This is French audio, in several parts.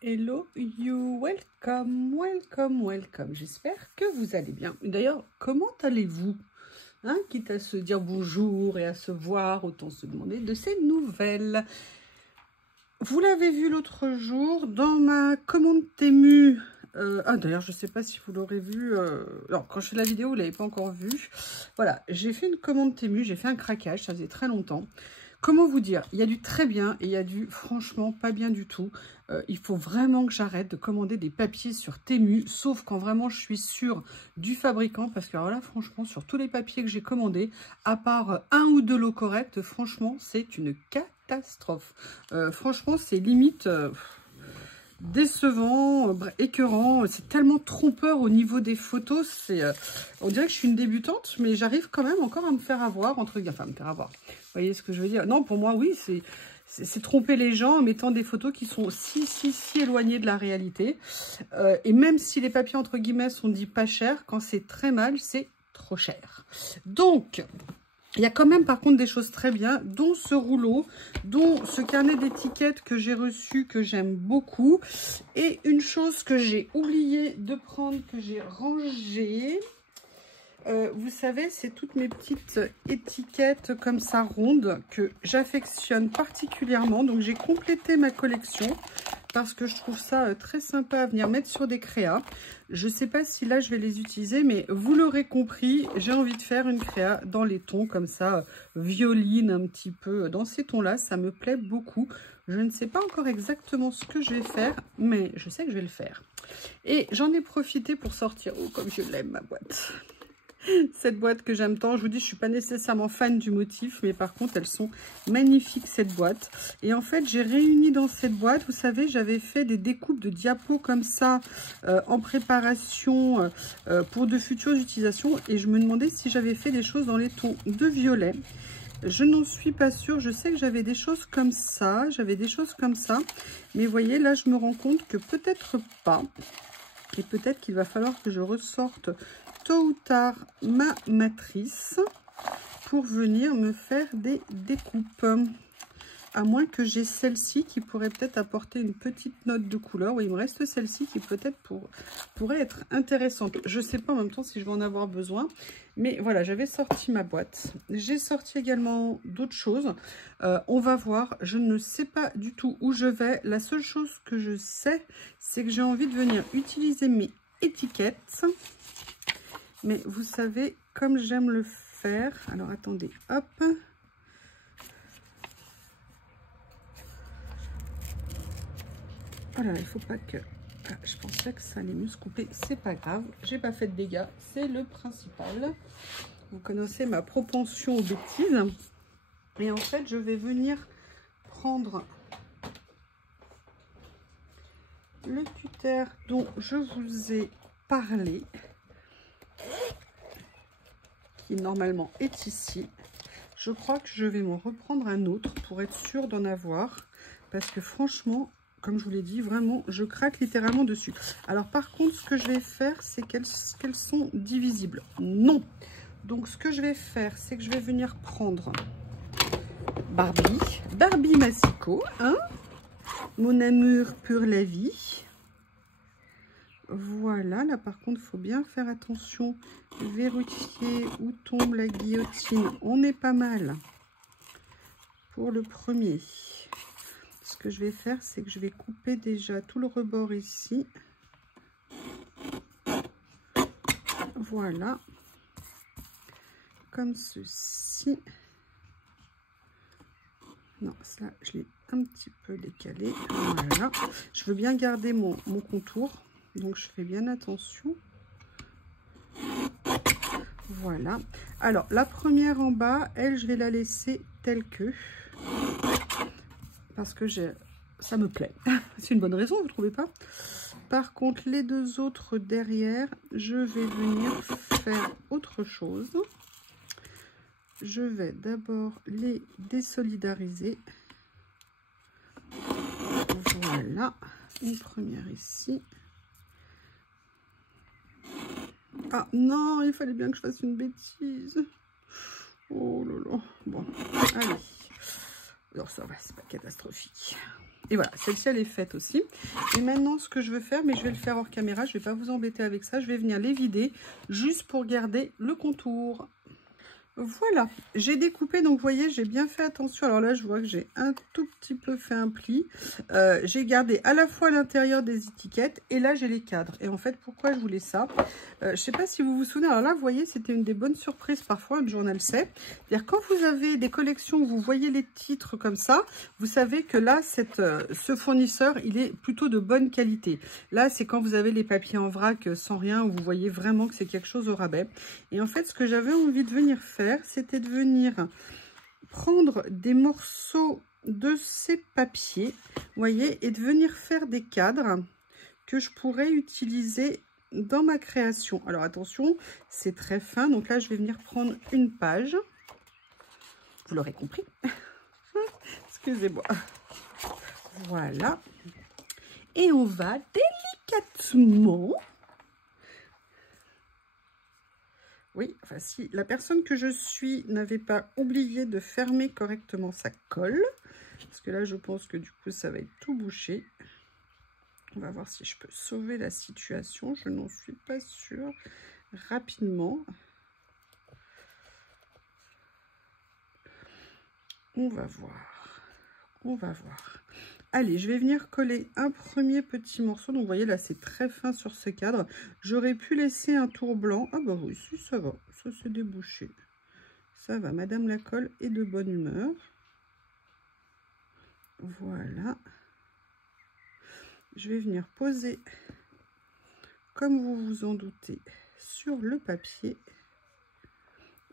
Hello you, welcome, welcome, welcome. J'espère que vous allez bien. D'ailleurs, comment allez-vous? Quitte à se dire bonjour et à se voir, autant se demander de ces nouvelles. Vous l'avez vu l'autre jour dans ma commande Temu. D'ailleurs, je ne sais pas si vous l'aurez vu. Alors, quand je fais la vidéo, vous ne l'avez pas encore vu. Voilà, j'ai fait une commande Temu, j'ai fait un craquage, ça faisait très longtemps. Comment vous dire? Il y a du très bien et il y a du franchement pas bien du tout. Il faut vraiment que j'arrête de commander des papiers sur Temu, sauf quand vraiment je suis sûre du fabricant. Parce que alors là, franchement, sur tous les papiers que j'ai commandés, à part un ou deux lots corrects, franchement, c'est une catastrophe. Franchement, c'est limite... décevant, écœurant, c'est tellement trompeur au niveau des photos, on dirait que je suis une débutante, mais j'arrive quand même encore à me faire avoir, enfin me faire avoir, vous voyez ce que je veux dire? Non, pour moi, oui, c'est tromper les gens en mettant des photos qui sont si éloignées de la réalité, et même si les papiers, entre guillemets, sont dits pas chers, quand c'est très mal, c'est trop cher. Donc... il y a quand même par contre des choses très bien, dont ce rouleau, dont ce carnet d'étiquettes que j'ai reçu, que j'aime beaucoup. Et une chose que j'ai oublié de prendre, que j'ai rangée. Vous savez, c'est toutes mes petites étiquettes comme ça rondes que j'affectionne particulièrement. Donc j'ai complété ma collection parce que je trouve ça très sympa à venir mettre sur des créas. Je ne sais pas si là je vais les utiliser, mais vous l'aurez compris, j'ai envie de faire une créa dans les tons comme ça, violine un petit peu, dans ces tons-là, ça me plaît beaucoup. Je ne sais pas encore exactement ce que je vais faire, mais je sais que je vais le faire. Et j'en ai profité pour sortir, oh comme je l'aime ma boîte. Cette boîte que j'aime tant, je vous dis, je suis pas nécessairement fan du motif, mais par contre, elles sont magnifiques, cette boîte. Et en fait, j'ai réuni dans cette boîte, vous savez, j'avais fait des découpes de diapos comme ça, en préparation pour de futures utilisations. Et je me demandais si j'avais fait des choses dans les tons de violet. Je n'en suis pas sûre, je sais que j'avais des choses comme ça, mais vous voyez, là, je me rends compte que peut-être pas. Et peut-être qu'il va falloir que je ressorte tôt ou tard ma matrice pour venir me faire des découpes. À moins que j'ai celle-ci qui pourrait peut-être apporter une petite note de couleur. Oui, il me reste celle-ci qui peut-être pourrait être intéressante. Je ne sais pas en même temps si je vais en avoir besoin. Mais voilà, j'avais sorti ma boîte. J'ai sorti également d'autres choses. On va voir. Je ne sais pas du tout où je vais. La seule chose que je sais, c'est que j'ai envie de venir utiliser mes étiquettes. Mais vous savez, comme j'aime le faire... Alors, attendez, hop. Voilà, il faut pas que... Ah, je pensais que ça allait mieux se couper. C'est pas grave, j'ai pas fait de dégâts. C'est le principal. Vous connaissez ma propension aux bêtises. Et en fait, je vais venir prendre le tuteur dont je vous ai parlé, qui normalement est ici. Je crois que je vais m'en reprendre un autre pour être sûre d'en avoir, parce que franchement, comme je vous l'ai dit, vraiment, je craque littéralement dessus. Alors par contre, ce que je vais faire, c'est qu'elles sont divisibles. Non. Donc ce que je vais faire, c'est que je vais venir prendre Barbie Massico, hein, mon amour pour la vie. Voilà, là par contre, il faut bien faire attention, vérifier où tombe la guillotine. On est pas mal pour le premier. Ce que je vais faire, c'est que je vais couper déjà tout le rebord ici. Voilà, comme ceci. Non, ça, je l'ai un petit peu décalé. Voilà, je veux bien garder mon contour. Donc, je fais bien attention. Voilà. Alors, la première en bas, elle, je vais la laisser telle que. Parce que ça me plaît. C'est une bonne raison, vous ne trouvez pas? Par contre, les deux autres derrière, je vais venir faire autre chose. Je vais d'abord les désolidariser. Voilà. Une première ici. Ah non, il fallait bien que je fasse une bêtise. Oh là là. Bon, allez. Alors ça va, c'est pas catastrophique. Et voilà, celle-ci, elle est faite aussi. Et maintenant, ce que je veux faire, mais je vais le faire hors caméra, je ne vais pas vous embêter avec ça. Je vais venir les vider juste pour garder le contour. Voilà, j'ai découpé, donc vous voyez, j'ai bien fait attention. Alors là, je vois que j'ai un tout petit peu fait un pli. J'ai gardé à la fois l'intérieur des étiquettes et là, j'ai les cadres. Et en fait, pourquoi je voulais ça? Je ne sais pas si vous vous souvenez. Alors là, vous voyez, c'était une des bonnes surprises parfois, un journal sait. C'est-à-dire quand vous avez des collections où vous voyez les titres comme ça, vous savez que là, ce fournisseur, il est plutôt de bonne qualité. Là, c'est quand vous avez les papiers en vrac sans rien, où vous voyez vraiment que c'est quelque chose au rabais. Et en fait, ce que j'avais envie de venir faire, c'était de venir prendre des morceaux de ces papiers, vous voyez, et de venir faire des cadres que je pourrais utiliser dans ma création. Alors attention, c'est très fin, donc là je vais venir prendre une page, vous l'aurez compris, excusez-moi, voilà, et on va délicatement, oui, enfin si la personne que je suis n'avait pas oublié de fermer correctement sa colle, parce que là je pense que du coup ça va être tout bouché. On va voir si je peux sauver la situation, je n'en suis pas sûre. Rapidement, on va voir, on va voir. Allez, je vais venir coller un premier petit morceau. Donc, vous voyez, là, c'est très fin sur ce cadre. J'aurais pu laisser un tour blanc. Ah bah oui, si, ça va. Ça s'est débouché. Ça va, Madame la colle est de bonne humeur. Voilà. Je vais venir poser, comme vous vous en doutez, sur le papier.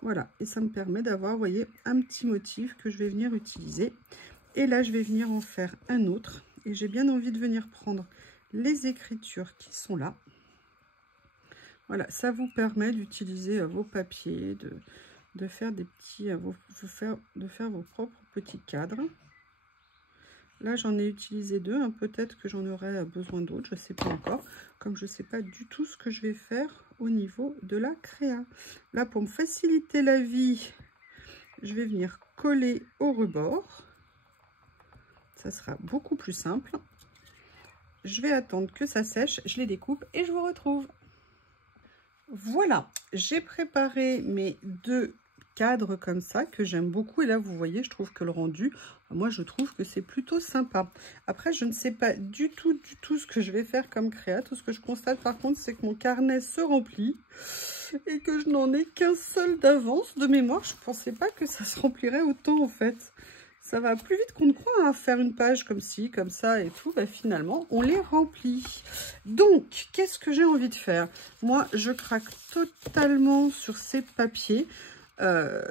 Voilà, et ça me permet d'avoir, vous voyez, un petit motif que je vais venir utiliser. Et là, je vais venir en faire un autre. Et j'ai bien envie de venir prendre les écritures qui sont là. Voilà, ça vous permet d'utiliser vos papiers, de faire des petits, de faire vos propres petits cadres. Là, j'en ai utilisé deux. Hein. Peut-être que j'en aurai besoin d'autres, je ne sais pas encore. Comme je ne sais pas du tout ce que je vais faire au niveau de la créa. Là, pour me faciliter la vie, je vais venir coller au rebord. Ça sera beaucoup plus simple. Je vais attendre que ça sèche, je les découpe et je vous retrouve. Voilà, j'ai préparé mes deux cadres comme ça que j'aime beaucoup. Et là, vous voyez, je trouve que le rendu, moi, je trouve que c'est plutôt sympa. Après, je ne sais pas du tout ce que je vais faire comme créa. Tout ce que je constate, par contre, c'est que mon carnet se remplit et que je n'en ai qu'un seul d'avance de mémoire. Je ne pensais pas que ça se remplirait autant, en fait. Ça va plus vite qu'on ne croit à faire une page comme ci, comme ça et tout. Bah, finalement, on les remplit. Donc, qu'est-ce que j'ai envie de faire? Moi, je craque totalement sur ces papiers,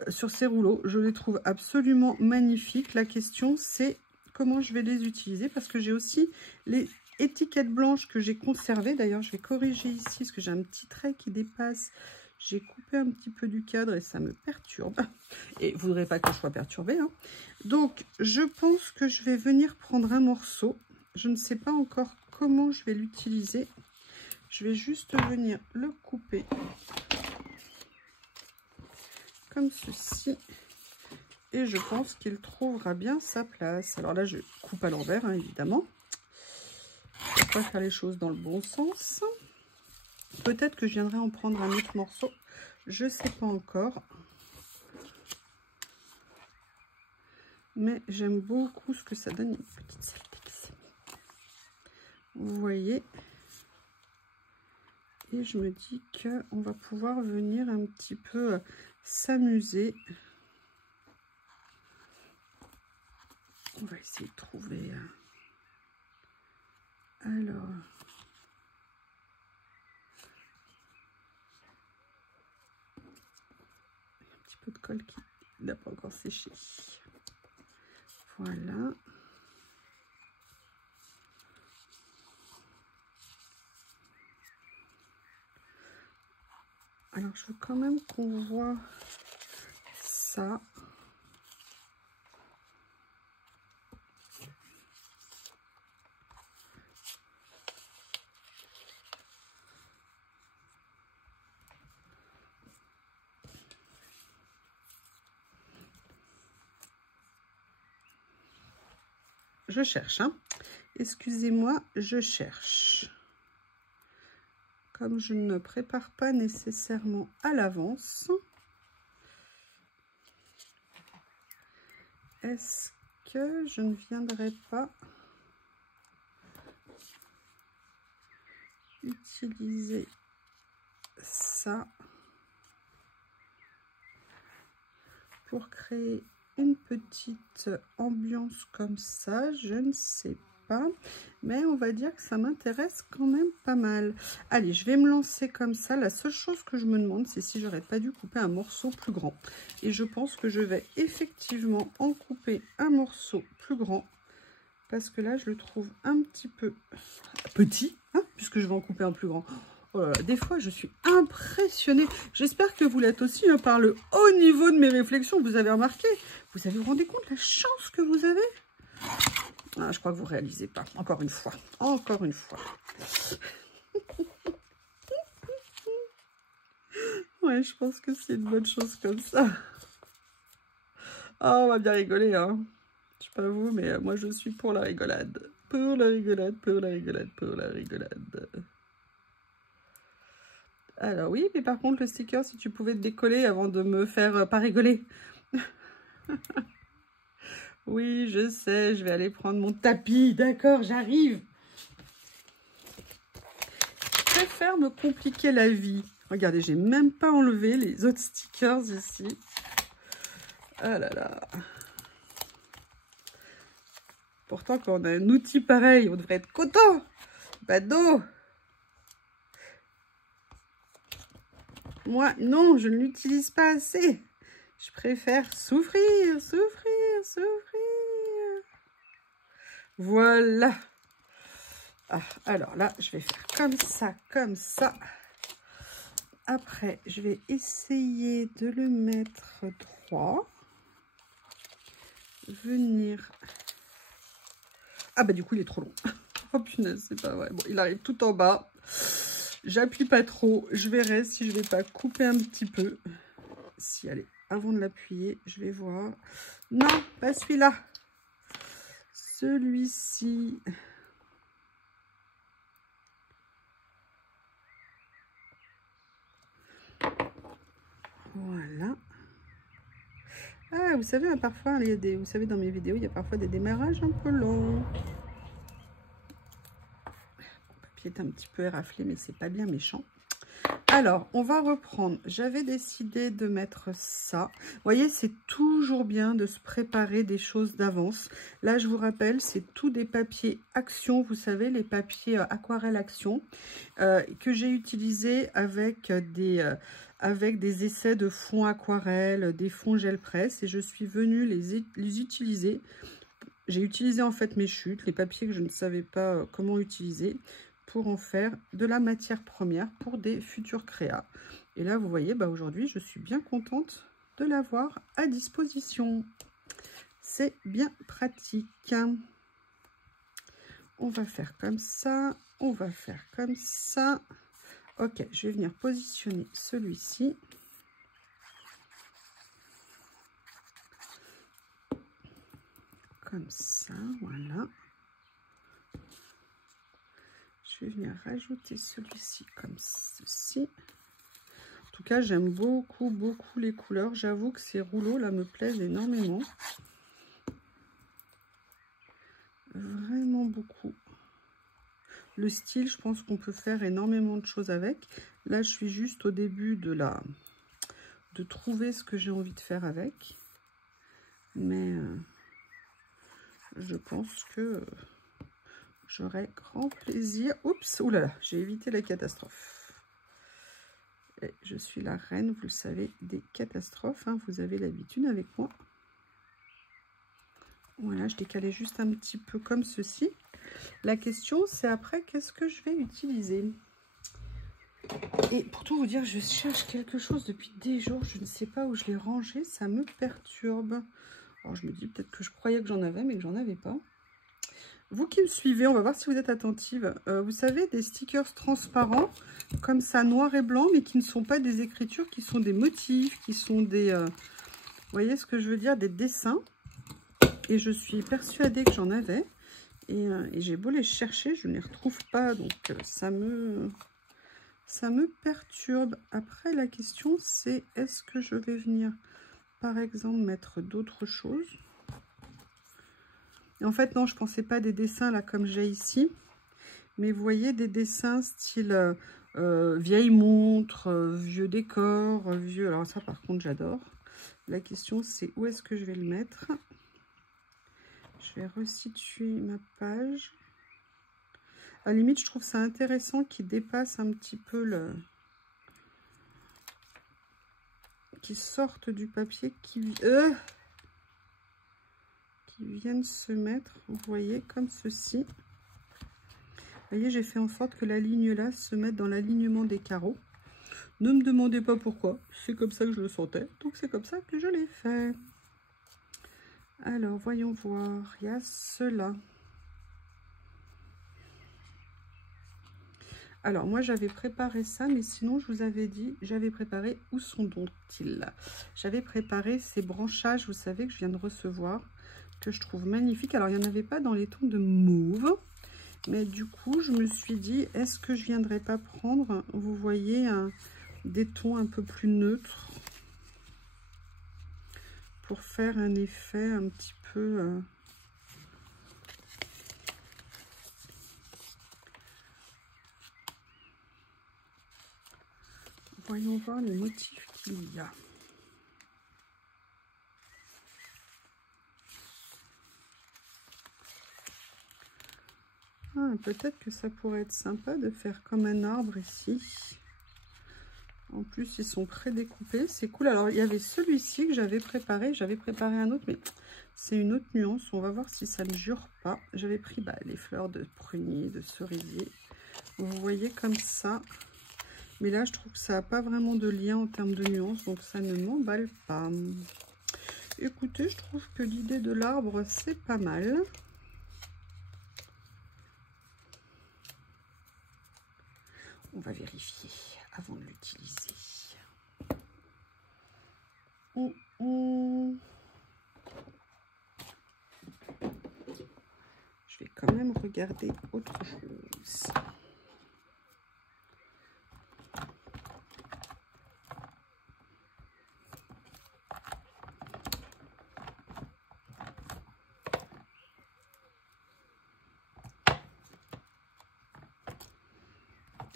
sur ces rouleaux. Je les trouve absolument magnifiques. La question, c'est comment je vais les utiliser. Parce que j'ai aussi les étiquettes blanches que j'ai conservées. D'ailleurs, je vais corriger ici parce que j'ai un petit trait qui dépasse. J'ai coupé un petit peu du cadre et ça me perturbe. Et vous ne voudrez pas que je sois perturbée. Hein. Donc, je pense que je vais venir prendre un morceau. Je ne sais pas encore comment je vais l'utiliser. Je vais juste venir le couper comme ceci. Et je pense qu'il trouvera bien sa place. Alors là, je coupe à l'envers, hein, évidemment. Je ne vais pas faire les choses dans le bon sens. Peut-être que je viendrai en prendre un autre morceau. Je ne sais pas encore. Mais j'aime beaucoup ce que ça donne. Une petite saltex. Vous voyez. Et je me dis qu'on va pouvoir venir un petit peu s'amuser. On va essayer de trouver. Alors. Un petit peu de colle qui n'a pas encore séché. Voilà. Alors, je veux quand même qu'on voit ça. Je cherche, hein. Excusez-moi, je cherche. Comme je ne prépare pas nécessairement à l'avance, est-ce que je ne viendrai pas utiliser ça pour créer une petite ambiance comme ça? Je ne sais pas, mais on va dire que ça m'intéresse quand même pas mal. Allez, je vais me lancer comme ça. La seule chose que je me demande, c'est si j'aurais pas dû couper un morceau plus grand. Et je pense que je vais effectivement en couper un morceau plus grand, parce que là, je le trouve un petit peu petit, hein, puisque je vais en couper un plus grand. Oh là là, des fois, je suis impressionnée. J'espère que vous l'êtes aussi, hein, par le haut niveau de mes réflexions. Vous avez remarqué? Vous avez vous rendu compte la chance que vous avez? Ah, je crois que vous ne réalisez pas. Encore une fois. Encore une fois. Ouais, je pense que c'est une bonne chose comme ça. Ah, on va bien rigoler, hein. Je sais pas vous, mais moi, je suis pour la rigolade. Pour la rigolade, pour la rigolade, pour la rigolade. Alors oui, mais par contre, le sticker, si tu pouvais te décoller avant de me faire pas rigoler. Oui, je sais, je vais aller prendre mon tapis. D'accord, j'arrive. Je préfère me compliquer la vie. Regardez, j'ai même pas enlevé les autres stickers ici. Ah là là. Pourtant, quand on a un outil pareil, on devrait être content. Badaud. Moi, non, je ne l'utilise pas assez. Je préfère souffrir, souffrir, souffrir. Voilà. Ah, alors là, je vais faire comme ça, comme ça. Après, je vais essayer de le mettre droit. Venir... Ah bah du coup, il est trop long. Oh punaise, c'est pas vrai. Bon, il arrive tout en bas. J'appuie pas trop. Je verrai si je vais pas couper un petit peu. Si, allez, avant de l'appuyer, je vais voir. Non, pas celui-là. Celui-ci. Voilà. Ah, vous savez, parfois, il y a des, vous savez, dans mes vidéos, il y a parfois des démarrages un peu longs. Le papier est un petit peu éraflé, mais c'est pas bien méchant. Alors, on va reprendre. J'avais décidé de mettre ça. Vous voyez, c'est toujours bien de se préparer des choses d'avance. Là, je vous rappelle, c'est tous des papiers Action. Vous savez, les papiers aquarelle Action que j'ai utilisés avec des essais de fonds aquarelle, des fonds gel presse. Et je suis venue les utiliser. J'ai utilisé en fait mes chutes, les papiers que je ne savais pas comment utiliser, pour en faire de la matière première pour des futurs créas. Et là, vous voyez, bah, aujourd'hui, je suis bien contente de l'avoir à disposition. C'est bien pratique. On va faire comme ça, on va faire comme ça. Ok, je vais venir positionner celui-ci. Comme ça, voilà. Je vais venir rajouter celui-ci comme ceci. En tout cas, j'aime beaucoup, beaucoup les couleurs. J'avoue que ces rouleaux-là me plaisent énormément. Vraiment beaucoup. Le style, je pense qu'on peut faire énormément de choses avec. Là, je suis juste au début de trouver ce que j'ai envie de faire avec. Mais je pense que... j'aurai grand plaisir. Oups, oulala, j'ai évité la catastrophe. Et je suis la reine, vous le savez, des catastrophes. Hein, vous avez l'habitude avec moi. Voilà, je décalais juste un petit peu comme ceci. La question, c'est après, qu'est-ce que je vais utiliser? Et pour tout vous dire, je cherche quelque chose depuis des jours. Je ne sais pas où je l'ai rangé. Ça me perturbe. Alors, je me dis peut-être que je croyais que j'en avais, mais que j'en avais pas. Vous qui me suivez, on va voir si vous êtes attentive. Vous savez, des stickers transparents, comme ça, noir et blanc, mais qui ne sont pas des écritures, qui sont des motifs, qui sont des... vous voyez ce que je veux dire? Des dessins. Et je suis persuadée que j'en avais. Et j'ai beau les chercher, je ne les retrouve pas. Donc ça me perturbe. Après, la question, c'est est-ce que je vais venir, par exemple, mettre d'autres choses? Et en fait, non, je pensais pas des dessins là comme j'ai ici. Mais vous voyez, des dessins style vieille montre, vieux décor, vieux... Alors ça, par contre, j'adore. La question, c'est où est-ce que je vais le mettre? Je vais resituer ma page. À la limite, je trouve ça intéressant qu'il dépasse un petit peu le... qui sortent du papier, qui viennent se mettre, vous voyez, comme ceci. Vous voyez, j'ai fait en sorte que la ligne là se mette dans l'alignement des carreaux. Ne me demandez pas pourquoi, c'est comme ça que je le sentais, donc c'est comme ça que je l'ai fait. Alors, voyons voir, il y a cela. Alors, moi, j'avais préparé ça, mais sinon, je vous avais dit, j'avais préparé, où sont donc-ils? J'avais préparé ces branchages, vous savez, que je viens de recevoir, que je trouve magnifiques. Alors, il n'y en avait pas dans les tons de mauve, mais du coup, je me suis dit, est-ce que je viendrais pas prendre, vous voyez, des tons un peu plus neutres, pour faire un effet un petit peu... Voyons voir les motifs qu'il y a. Ah, peut-être que ça pourrait être sympa de faire comme un arbre ici. En plus, ils sont prédécoupés. C'est cool. Alors, il y avait celui-ci que j'avais préparé. J'avais préparé un autre, mais c'est une autre nuance. On va voir si ça ne jure pas. J'avais pris les fleurs de prunier, de cerisier. Vous voyez comme ça. Mais là, je trouve que ça n'a pas vraiment de lien en termes de nuances, donc ça ne m'emballe pas. Écoutez, je trouve que l'idée de l'arbre, c'est pas mal. On va vérifier avant de l'utiliser. Je vais quand même regarder autre chose.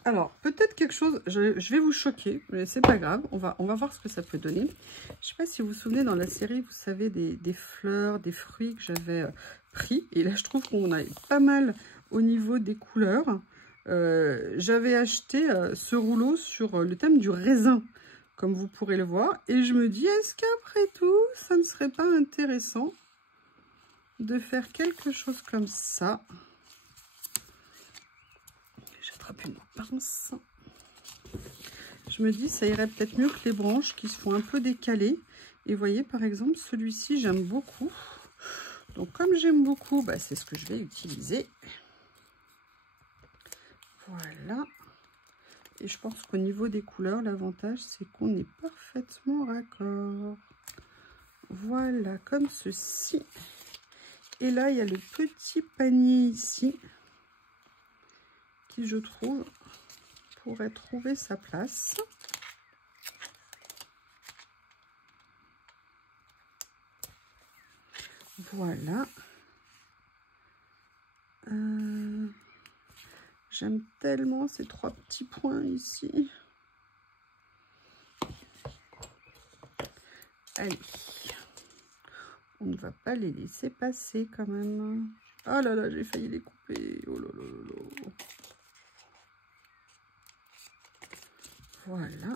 Alors, peut-être quelque chose, je vais vous choquer, mais c'est pas grave, on va voir ce que ça peut donner. Je sais pas si vous vous souvenez, dans la série, vous savez, des fleurs, des fruits que j'avais pris. Et là, je trouve qu'on a pas mal au niveau des couleurs. J'avais acheté ce rouleau sur le thème du raisin, comme vous pourrez le voir. Et je me dis, est-ce qu'après tout, ça ne serait pas intéressant de faire quelque chose comme ça? J'attrape une pince. Je me dis, ça irait peut-être mieux que les branches qui se font un peu décaler. Et vous voyez, par exemple, celui-ci, j'aime beaucoup. Donc, comme j'aime beaucoup, bah, c'est ce que je vais utiliser. Voilà. Et je pense qu'au niveau des couleurs, l'avantage, c'est qu'on est parfaitement raccord. Voilà, comme ceci. Et là, il y a le petit panier ici, qui, je trouve, pourrait trouver sa place. Voilà. J'aime tellement ces trois petits points ici. Allez. On ne va pas les laisser passer quand même. Oh là là, j'ai failli les couper. Oh là là là là. Voilà.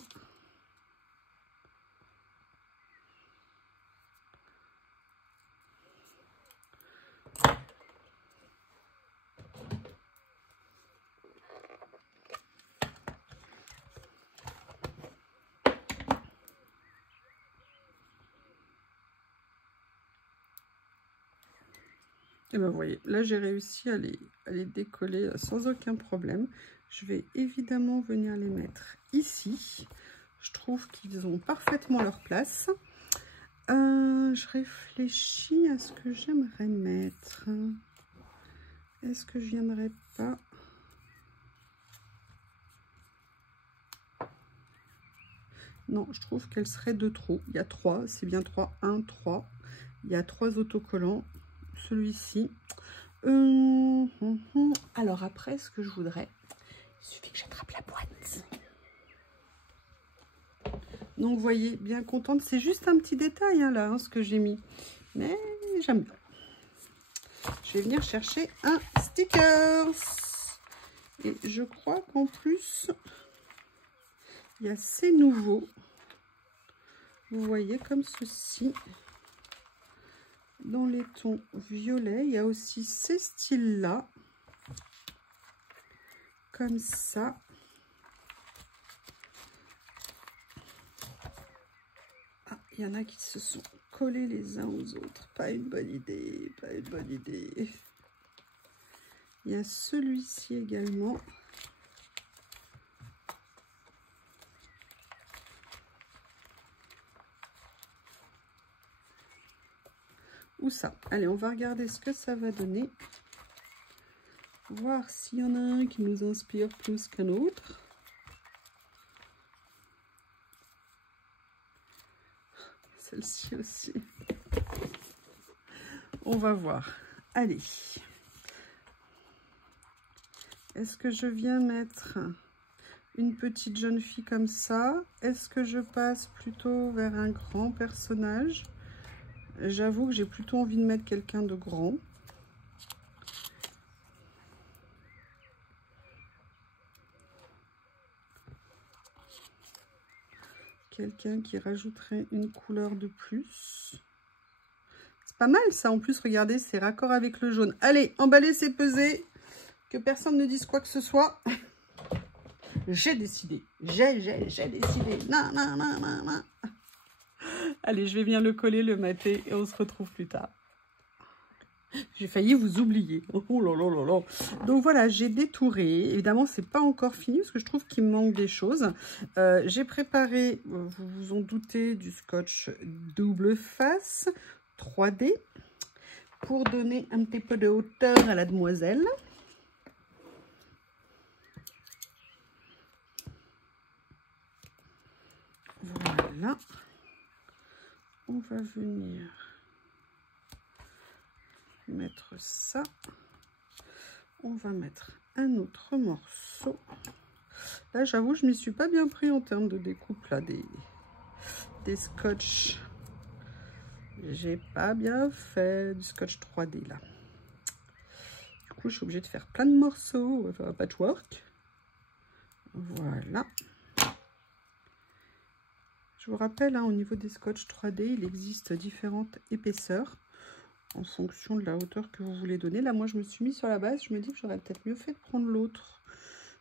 Et ben vous voyez, là j'ai réussi à les décoller sans aucun problème. Je vais évidemment venir les mettre ici. Je trouve qu'ils ont parfaitement leur place. Je réfléchis à ce que j'aimerais mettre. Est-ce que je viendrai pas? Non, je trouve qu'elle serait de trop. Il y a 3, c'est bien 3, 1, 3. Il y a 3 autocollants. Celui-ci. Alors après, ce que je voudrais, il suffit que j'attrape la boîte. Donc, vous voyez, bien contente. C'est juste un petit détail, hein, là, hein, ce que j'ai mis. Mais j'aime bien. Je vais venir chercher un sticker. Et je crois qu'en plus, il y a ces nouveaux. Vous voyez, comme ceci. Dans les tons violets, il y a aussi ces styles-là. Comme ça. Ah, il y en a qui se sont collés les uns aux autres. Pas une bonne idée, pas une bonne idée. Il y a celui-ci également. Où ça? Allez, on va regarder ce que ça va donner. Voir s'il y en a un qui nous inspire plus qu'un autre. Celle-ci aussi. On va voir. Allez. Est-ce que je viens mettre une petite jeune fille comme ça? Est-ce que je passe plutôt vers un grand personnage? J'avoue que j'ai plutôt envie de mettre quelqu'un de grand. Quelqu'un qui rajouterait une couleur de plus. C'est pas mal ça. En plus, regardez, c'est raccord avec le jaune. Allez, emballer, c'est peser. Que personne ne dise quoi que ce soit. J'ai décidé. J'ai décidé. Non, non, non, non, non. Allez, je vais bien le coller, le mater et on se retrouve plus tard. J'ai failli vous oublier. Oh là là là là. Donc voilà, j'ai détouré. Évidemment, c'est pas encore fini parce que je trouve qu'il me manque des choses. J'ai préparé, vous vous en doutez, du scotch double face 3D pour donner un petit peu de hauteur à la demoiselle. Voilà. On va venir mettre ça. On va mettre un autre morceau. Là, j'avoue, je m'y suis pas bien pris en termes de découpe là des scotch. J'ai pas bien fait du scotch 3D là. Du coup, je suis obligée de faire plein de morceaux. On va faire un patchwork. Voilà. Je vous rappelle, hein, au niveau des scotch 3D, il existe différentes épaisseurs en fonction de la hauteur que vous voulez donner. Là, moi, je me suis mis sur la base. Je me dis que j'aurais peut-être mieux fait de prendre l'autre.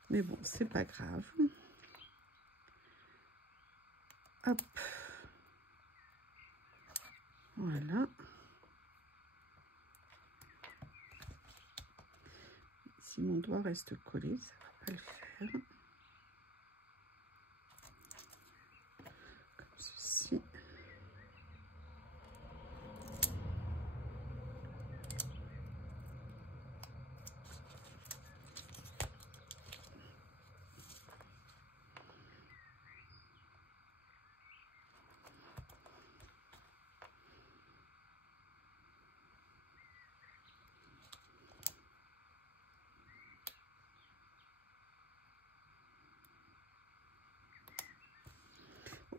Mais bon, c'est pas grave. Hop. Voilà. Si mon doigt reste collé, ça va pas le faire. Comme ceci.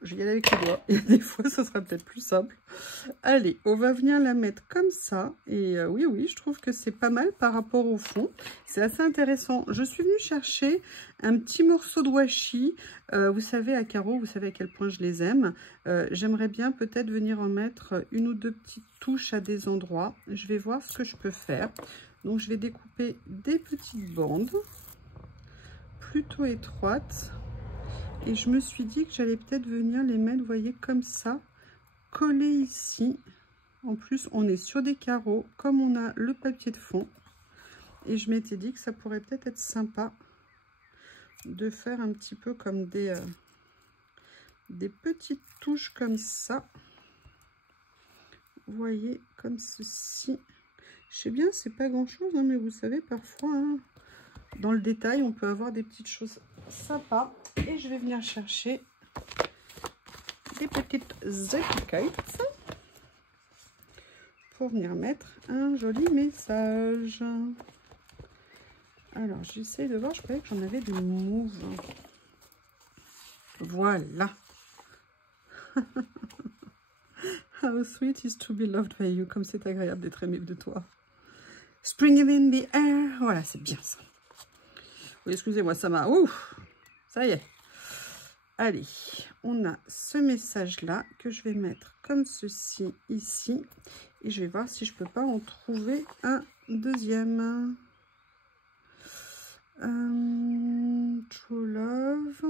Je vais y aller avec les doigts. Et des fois, ça sera peut-être plus simple. Allez, on va venir la mettre comme ça. Et oui, oui, je trouve que c'est pas mal par rapport au fond. C'est assez intéressant. Je suis venue chercher un petit morceau de washi. Vous savez, à carreaux, vous savez à quel point je les aime. J'aimerais bien peut-être venir en mettre une ou deux petites touches à des endroits. Je vais voir ce que je peux faire. Donc, je vais découper des petites bandes plutôt étroites. Et je me suis dit que j'allais peut-être venir les mettre, vous voyez, comme ça, collés ici. En plus, on est sur des carreaux, comme on a le papier de fond. Et je m'étais dit que ça pourrait peut-être être sympa de faire un petit peu comme des petites touches comme ça. Vous voyez, comme ceci. Je sais bien, c'est pas grand-chose, hein, mais vous savez, parfois, hein, dans le détail, on peut avoir des petites choses sympas. Et je vais venir chercher des petites étiquettes pour venir mettre un joli message. Alors, j'essaie de voir, je croyais que j'en avais de mauve. Voilà. How sweet is to be loved by you. Comme c'est agréable d'être aimé de toi. Spring in the air. Voilà, c'est bien ça. Oui, excusez-moi, ça m'a... Ouf, ça y est. Allez, on a ce message-là que je vais mettre comme ceci ici. Et je vais voir si je peux pas en trouver un deuxième. True love.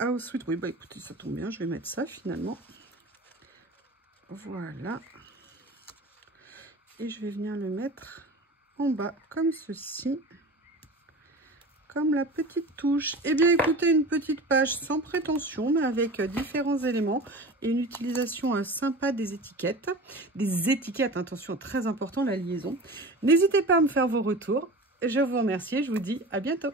How sweet. Oui, bah écoutez, ça tombe bien. Je vais mettre ça finalement. Voilà. Et je vais venir le mettre en bas comme ceci. Comme la petite touche. Eh bien, écoutez, une petite page sans prétention, mais avec différents éléments et une utilisation sympa des étiquettes. Des étiquettes, attention, très important, la liaison. N'hésitez pas à me faire vos retours. Je vous remercie et je vous dis à bientôt.